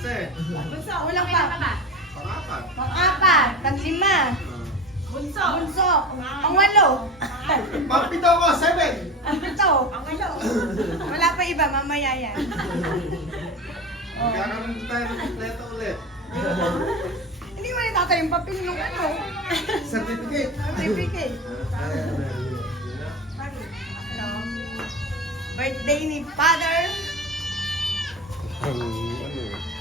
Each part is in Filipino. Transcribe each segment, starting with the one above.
Bunso, ulang pa. Pangapat. Pang-apat, pang-lima. Bunso. Bunso. Pang-walo. Pang-pito ko, 7. Ang pito. Pang-walo. Wala pa iba, mamaya yan. Magkakaroon tayo ng kompleto ulit. Hindi mo natatayo yung papel nung ano. Certificate. Certificate. Ano? Birthday ni Father. Ano?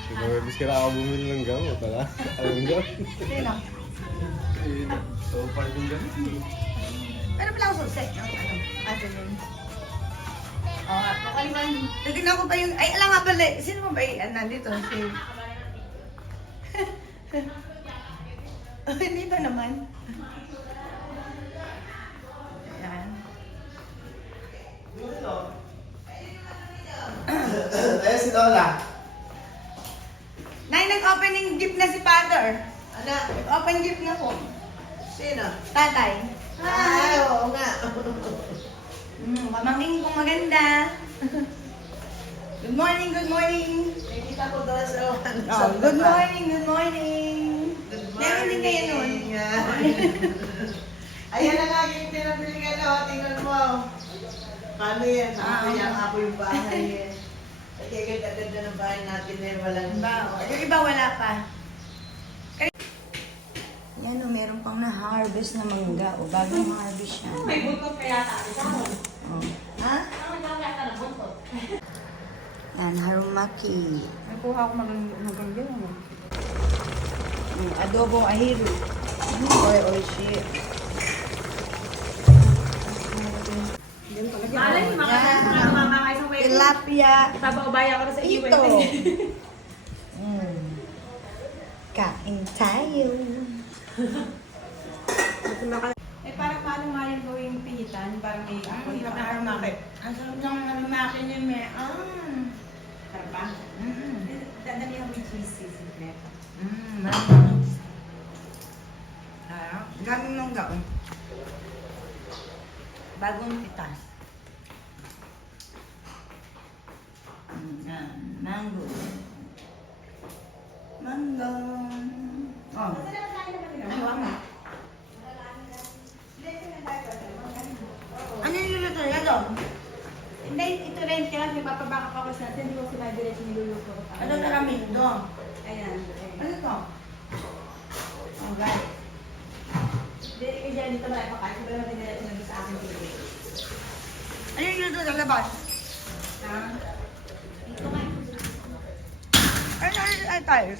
Siguro bis ka na ako bumili ng gamot, wala? Alam mo? Sino? So, parang yung gamot. Ano pala ako susi? Ano? Yun. Oo, nakalimutan. Titignan ko pa yung... Ay, alam nga pala. Sino mo ba yung nandito? Si... Hindi ba naman? Ayan. Ayan si Lola. Nay, nag-opening gift na si Father. Ano? Nag-open gift na po. Sino? Tatay. Ay, oo nga. Pamangking kong maganda. Good morning, good morning. Nakikita ko doon sa Oh, good morning, good morning. Meron din kayo nun. Ayan na nga yung pinabili ka na, tingnan mo. Paano yan? Nakakayang ako yung bahay eh. Kaya ganda-ganda ng bahay natin eh, walang Yung iba wala pa. Yan o, meron pang na-harvest na mangga. O, bagong harvest yan. May buntot kaya tayo sa mo. Oh. Ha? Ang dami ata ng buntot. Yan, harumaki. Nakuha ko maganda. Adobo ahiro. Oy, shit. Malay mo, makakasama sa wedding. Tilapia. Ipapaubaya ko na sa iyo. Ito. Kain tayo. Eh, parang paano nga yung gawing pihitan? Parang may Ang sarap na harumaki. Ang sarap ng harumaki niya, me. Sarap ba? Dadalihan mo yung cheese simple. Maraming. Gaming nung gaon. Bagong pitas. Mango. Mango. Oh. Ano nga? Ano yung luluto niya doon? Hindi, ito rin. Kaya nagpapabaka pa ko sa natin. Hindi ko sila diretso niluluto ko. Ano na kami doon? Ayan. Ano to? Oh, guys. Hindi ko dyan dito ba ipakain. Pero natin diretso na sa akin dito. Ano yung luluto sa labas? Dito nga. Ay, tayo.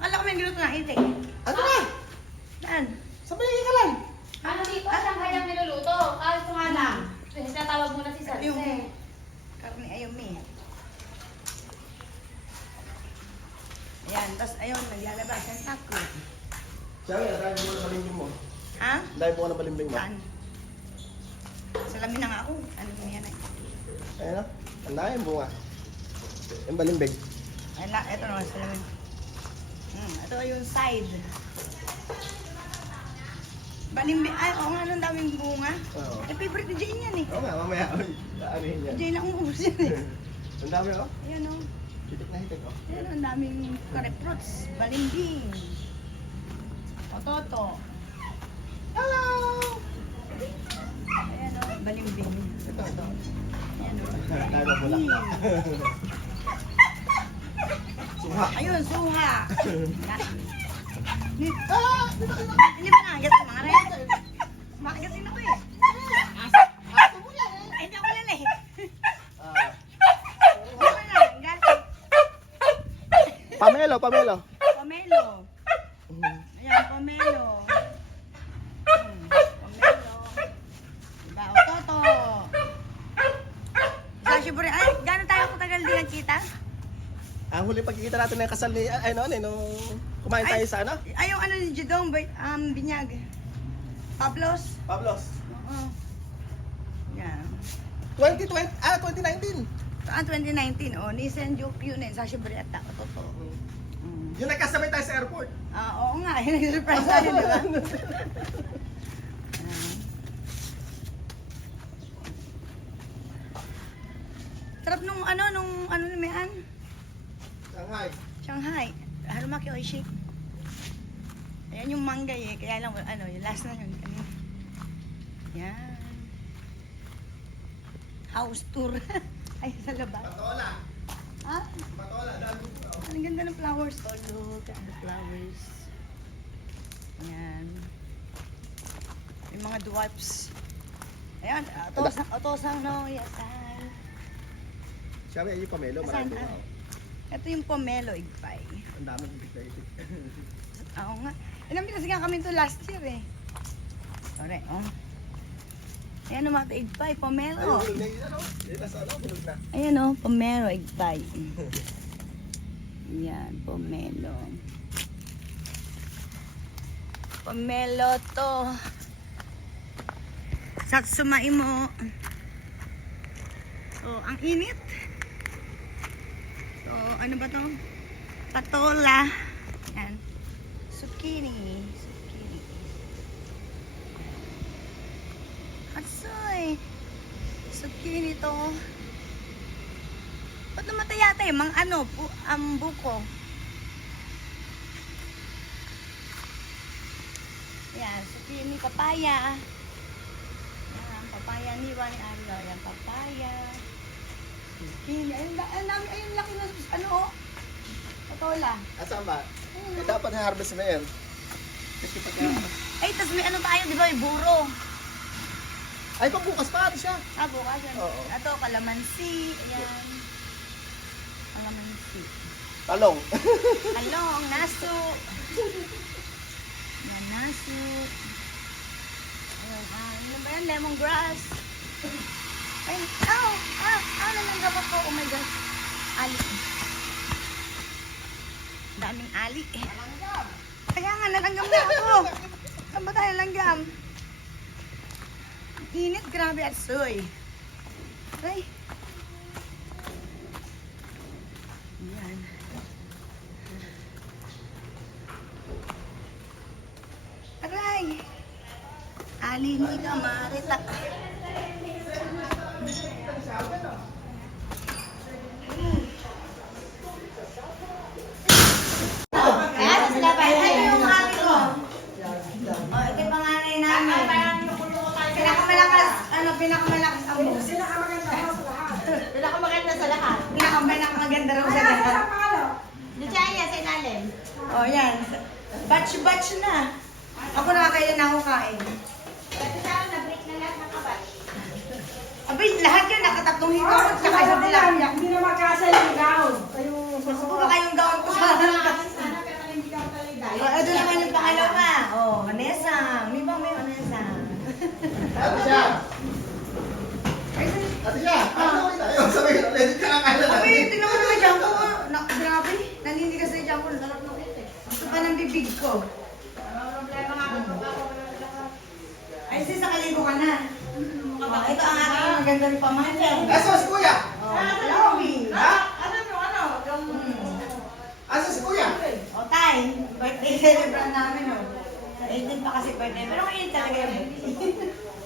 Akala ko may giluto na itik. Ano na? Saan? Sabay ka lang. Ano dito? Shanghai ang niluluto. Kaso nga lang. Tinatawag mo na si Salse. Yung karne ayumi. Ayan, tapos ayun, naglalabas ng taco. Sabi, dahil mo na balimbing mo. Ha? Dahil mo na balimbing mo. Saan? Salamin na nga ako. Ano mo yan ay? Ayan na. Ang dahil yung bunga. Yung balimbing. Ayun lang, ito naman salamin. Ito yung side. Balimbi, ay, oo nga, ang daming bunga. Oo. Eh, favorite ni Jane yan eh. Oo nga, mamaya. Ano yun yan? Jane ang ubus yan eh. Ang dami oh. Ayan o. Hitik na hitik oh. Ayan o, ang daming curry fruits. Balimbing. Ototo. Hello! Ayan o, balimbing. Ito, ito. Ayan o. Dahil mo lang. Suha. Ayun, suha. Hindi ba nakagat ang mga rin? Makagasin ako eh. Ay, hindi ako lala eh. Wala, gasin. Pamelo, pamelo. Pomelo. Ayan, pomelo. Pomelo. Diba, ototo. Sasyo po rin. Ay, gano'n tayo katagal din nagkita? Ang huli pagkikita natin ng kasal ni, ay no, nung kumain tayo sa ano? Ay, yung ano ni Judong, binyag. Pablos. Pablos. Oo. Yan. 2019. Saan 2019? O, Nissan Juke yun eh. Sasyo Briata. Totoo. Yung nagkasabay tayo sa airport. Oo nga tayo. Nag-surprise tayo, di ba? Sarap nung naman. Shanghai. Shanghai. Harumaki Oishi. Ayan yung manga eh. Kaya lang, yung last na yun. Yan. House tour. Ay, sa labas. Patola. Ha? Patola. Dami. Ang ganda ng flowers. Oh, look at the flowers. Ayan. Yung mga dwarfs. Ayan, otosang no, yasan. Sabi, yung pamelo, Asan? marami Ah, daw. ito yung pomelo igpay. Ang daming bigay-bigay. Oo nga. Ilang bilas nga kami ito last year eh. Sorry, oh. Ayan o mga igpay, pomelo. Ayan o, pomelo igpay. Yan, pomelo. Pomelo to. Satsumai mo. Oh, ang init. So, ano ba to? Patola. Yan. Zucchini. Zucchini. Atsoy. Zucchini to. Ba't namatay yata eh? Buko. Yan, zucchini, papaya. Yan, papaya ni Juan Arlo. Yan, papaya. Zucchini. Ayun, laki na, patola. Asan ba? Eh, dapat harvest na yan. Kasi pag... Ay, tas may tayo, di ba? May buro. Ay, pagbukas pa ito siya. Bukas yan. Oo. Ito, kalamansi. Ayan. Kalamansi. Talong. Talong, naso. Yan, naso. Ayan, ano ba yan? Lemongrass. Ay, nalanggam ako. Oh my gosh. Ali. Daming ali. Kaya nga, nalanggam na ako. Saan ba tayo langgam? Init, grabe at soy. Ay. Yan. Aray. Ali ni Kamarita. Ayan, sila pa. Ay, yung mami ko. Oh, ito yung panganay namin. Pinakamalakas ang bus. Pinakamaganda sa lahat. Pinakamaganda raw sa lahat. Luchaya sa ilalim. Oh, yan. Batch na. Ako nakakailan na ako kain. Kasi sa akin, na-break na lahat ng kabat. Abay, lahat yan. Nakatatlong higaw at saka sa tilapia. Hindi na magkasa yung gown. Gusto ko ba kayong gawin ko sa Sana pero hindi ka talaga. ito naman yung pangalawa. Oh, Vanessa. May Vanessa. Ate siya. Ate siya. Ano tayo? Sabi ko, pwede ka lang kailan. Abay, tingnan mo naman dyan ko. Grabe. Naninigas na dyan ko. Gusto pa ng bibig ko. Problema nga ako. Ay, sis, nakaligo ka na. Oh, ito ang aking magandang pamangkin. Asa si kuya? Oh, Chloe. Ha? Ano? Asa si kuya? O, Tay, birthday celebrant namin, o. 18 pa kasi birthday. Pero ngayon talaga yun.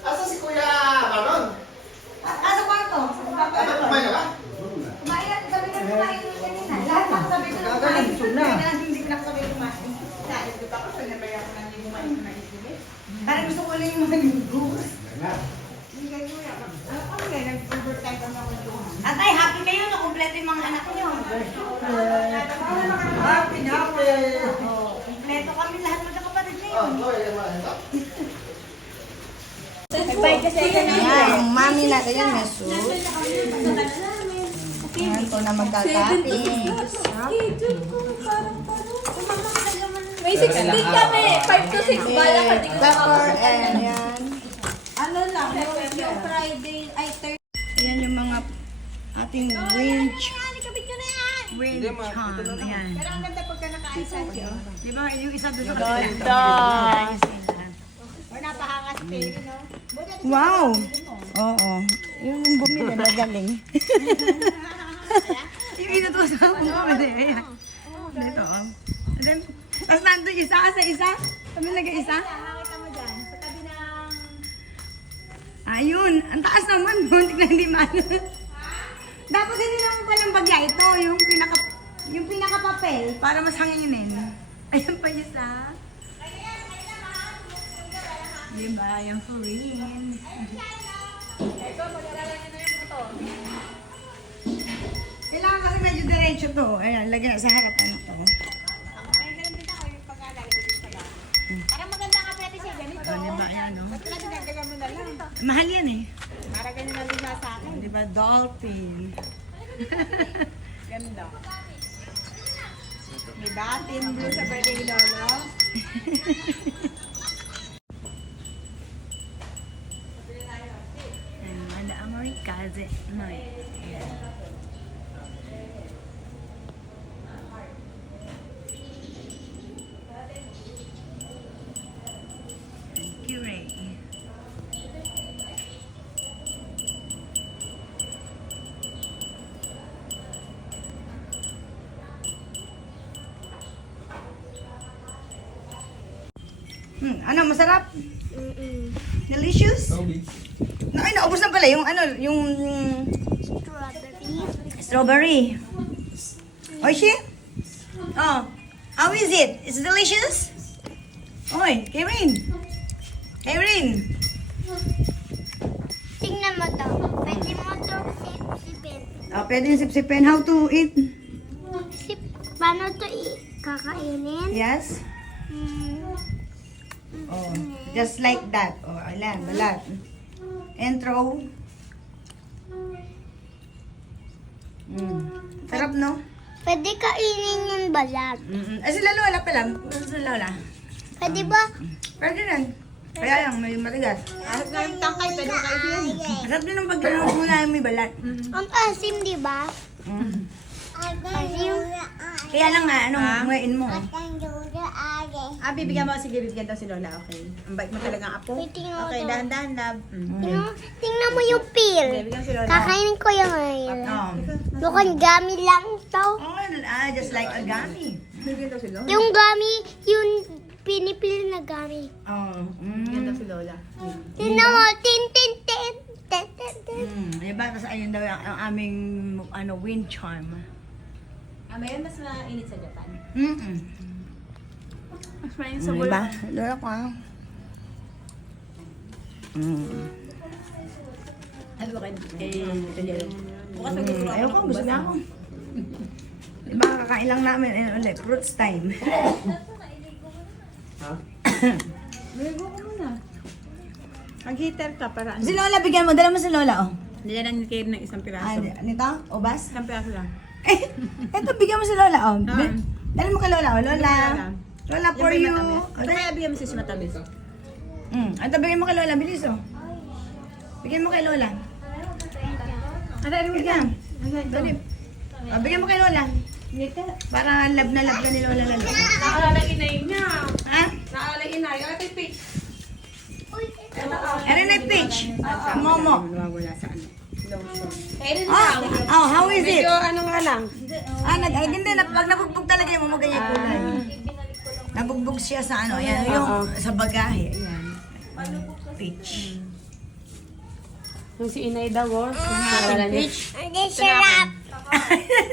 Asa si kuya Maron? Sa kwarto. Sa kwarto. Dapat kumain ka ba? Kumain na, sabi na kumain yung kanina. Lahat nakasabi ko na kumain. Kaya hindi ko nakasabi kumain. Dahil di ba ako sinabay ako ng hindi kumain na isip. Parang gusto ko lang yung mga noodles. Hindi kayo kuya. Ano kami kayo? Nag-overtime kami ako doon. Atay, happy kayo na kumpleto yung mga anak niyo. Happy, happy! Oh, kumpleto kami lahat magkakapatid Oh, ngayon. sorry, yung mga ito. Nag-buy kasi ako na. Yan, yung mami natin yan, may soup. Yan, ito na magkakating. May 16 kami. 5 to 6. Bala ka tingin Pepper and yan. Ano lang, yung Friday, ay Thursday. Yan yung mga ating winch. Winch ham. Ayan. Pero ang ganda pagka nakaisa siya. Di ba yung isa doon sa Ganda. Or napahanga si Perry, no? Wow! Oo. Yung bumili, magaling. yung inutusan ko bumili. Ayan. Dito, oh. And then, Tapos nandun isa sa isa. Kami nag-isa. Makita mo dyan, sa tabi ng... Ayun, ang taas naman. Muntik na hindi maano. Dapat hindi naman palang bagya ito. Yung pinaka-papel para mas hanginin. Ayun pa isa. Diba? Yung Corinne. Ito, mag-alala niyo na yung ito. Kailangan kasi medyo diretso to. Ayan, lagyan na sa harapan na to. Ay, ganun din ako yung pag-aalala ko din sa lahat. Parang maganda nga pwede siya, ganito. Diba? Ayan, no? Ba't na dinagdagan mo na lang? Mahal yan eh. Para ganyan lang din nga sa akin. Diba? Dolphin. Ganda. May batin blue sa birthday ni Lolo. And Manda Amerikaze. No, ayan. Thank you, Ray. Ano, masarap? Delicious? Ay, naubos na pala yung ano, yung strawberry. Oishi? Oh, how is it? It's delicious? Oy, Karen. Karen. Tingnan mo to. Pwede mo to sip-sipin. Pwede yung sip-sipin. How to eat? Sip, paano to kakainin? Yes? Oh, just like that. Oh, ayan, balat. And throw. Sarap, no? Pwede kainin yung balat. Ay, sila Lola pala. Sila Lola. Pwede ba? Pwede rin. Kaya lang, may matigas. Kahit nga yung tangkay, pwede mo kayo yun. Masarap din ang pagkakaroon mo na may balat. Ang asim, di ba? Asim. Kaya lang nga, anong ngayon mo? Bibigyan mo. Sige, bibigyan daw si Lola. Okay. Ang bait mo talagang apo. Tingnan mo Okay, to. dahan-dahan, love. Tingnan mo yung peel. Okay, bigyan si Lola. Kakainin ko yung ngayon. Oh. Mukhang gummy lang to. Just like a gummy. Bibigyan daw si Lola. Yung gummy, yung pinipili na gummy. Oh. Bibigyan daw si Lola. Tingnan mo, tin, tin, tin. Tin, tin, tin. Diba? Tapos ayun daw ang aming wind charm. Ngayon mas mainit sa Japan. Mas mainit Sa diba? Lola ko ah. Ano ba kay Tanyero? Bukas mag-gusto Ayaw ko, gusto na ako. Diba, kakain lang namin ulit. Fruits time. Ligo ko muna. Mag-heater ka para Si Lola, bigyan mo. Dala mo si Lola, oh. Nilalang ni Kate ng isang piraso. Nito? Obas? Isang piraso lang. Ito, bigyan mo si Lola, oh. Dala mo kay Lola, oh. Lola. Lola, for you. Ano kaya bigyan mo si matamis? Ito, bigyan mo kay Lola. Bilis, oh. Bigyan mo kay Lola. Bigyan. Dali. Bigyan mo kay Lola. Para love na ni Lola lalo. Naalala inay niya. Ha? Naalala inay. Ito yung pitch. Erin ay peach. Momo. Nawawala sa ano. Kailan Oh, how is it? Medyo ano nga lang. Ay, hindi. Pag nabugbog talaga yung mo, ganyan kulay. Nabugbog siya sa ano, ayan, yung sa bagahe. Ayan. Peach. Yung si inay daw, oh. Peach. Hindi sarap.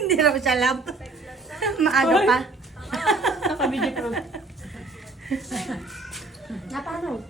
Hindi raw siya love. Maaga pa. Nakabidyo ko. Napano?